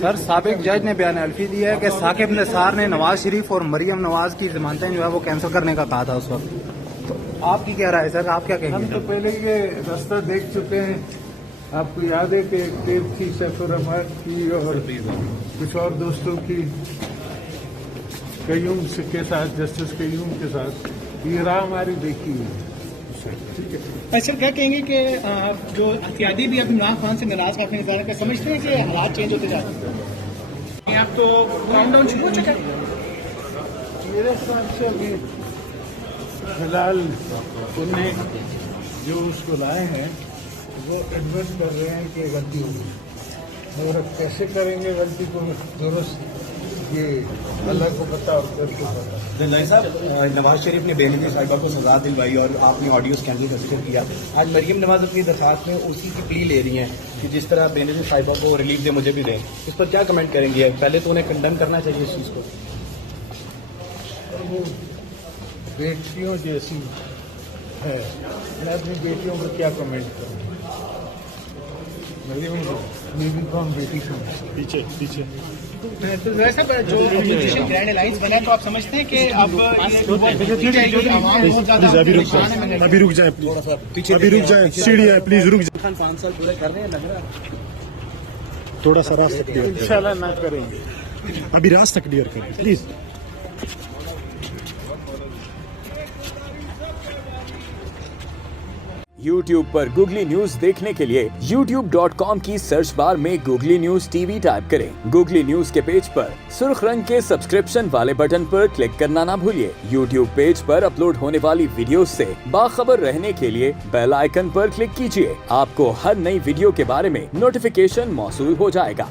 Sir साबिक जज ने बयान अल्फी दिया है कि साकिब निसार ने नवाज शरीफ और मरियम नवाज की जमानतें जो है वो कैंसिल करने का कहा था उस वक्त। तो आपकी क्या राय है सर, आप क्या कहेंगे? हम तो पहले ये रास्ता देख चुके हैं। आपको याद है कि एक टेप थी सैफुर रहमान की और कुछ और दोस्तों की कयूम के साथ, जस्टिस कयूम के साथ, ये राह हमारी देखी है। ठीक है सर, क्या कहेंगे कि जो इत्यादी भी अब इमरान खान से नाराज काफी निकालने का समझते हैं कि हालात चेंज होते जाते हैं? आप तो काउंटडाउन शुरू हो चुका है मेरे हिसाब से। अभी फिलहाल उन्हें जो उसको लाए हैं वो एडमिट कर रहे हैं कि गलती होगी, और कैसे करेंगे गलती को दुरुस्त, ये अल्लाह को पता और कर को पता। जज साहब, नवाज शरीफ ने बेनजीर साहिबा को सजा दिलवाई और आपने ऑडियो स्कैंडल का जिक्र किया। आज मरियम नवाज अपनी दरखास्त में उसी की प्ली ले रही हैं कि जिस तरह बेनजीर साहिबा को रिलीफ दे मुझे भी दें। इस पर क्या कमेंट करेंगे? पहले तो उन्हें कंडेम करना चाहिए इस चीज़ को। वो बेटियों जैसी है, मैं अपनी बेटियों पर क्या कमेंट करूँ? मेरी कौन बेटी कौन? पीछे तो वैसा जो अपोजिशन ग्रैंड अलायंस बना है, तो आप समझते हैं कि अब अभी रुक जाए थोड़ा सा पीछे, अभी रुक जाए, सीढ़ी है, प्लीज रुक जाए। खान 5 साल पूरे कर रहे हैं, लग रहा है थोड़ा सा रास्ता क्लियर इंशाल्लाह ना करेंगे। अभी रास्ता क्लियर करें प्लीज। YouTube पर गूगली न्यूज देखने के लिए youtube.com की सर्च बार में गूगली न्यूज टीवी टाइप करें। गूगली न्यूज के पेज पर सुर्ख रंग के सब्सक्रिप्शन वाले बटन पर क्लिक करना ना भूलिए। YouTube पेज पर अपलोड होने वाली वीडियोस से बाखबर रहने के लिए बेल आइकन पर क्लिक कीजिए। आपको हर नई वीडियो के बारे में नोटिफिकेशन मौसूल हो जाएगा।